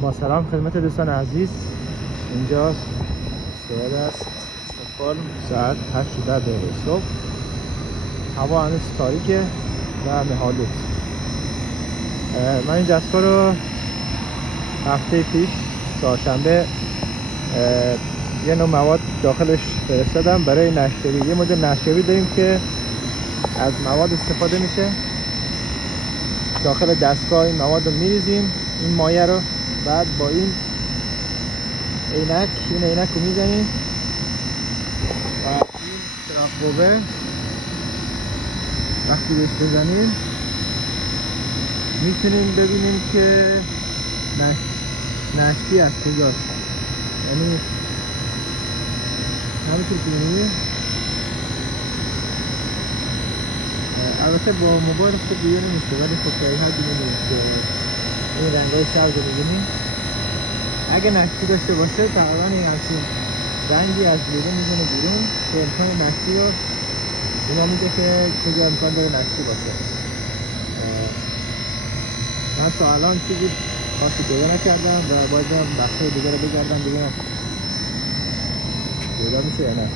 با سلام خدمت دوستان عزیز. اینجا ساعت است ساعت 8:10 صبح. هوا هنوز تاریکه و مه‌آلود. من این دستگاه رو هفته پیش چهارشنبه یه نوع مواد داخلش فرستادم برای نشتری. یه مدل نشتری داریم که از مواد استفاده میشه. داخل دستگاه این مواد رو میریزیم، این مایع رو، بعد با این عینک رو میزنیم و این تراقبه وقتی بهش بزنیم میتونیم ببینیم که نشتی از کجاست. یعنی همینطور که میبینیم. البته با موبایل خوب دیگه نمیشه، ولی خب تا این حدی میبینیم که این رنگای سبز رو میبینیم. اگه نشتی داشته باشه تقریبا این همچین رنگی از بیرون میزنه بیرون که امکان نشتی رو اینا میگه که کجا امکان داره نشتی باشه. من تا الان چیزی خاصی پیدا نکردم و باید بخشای دیگه رو بگردم ببینم پیدا میشه یا نه.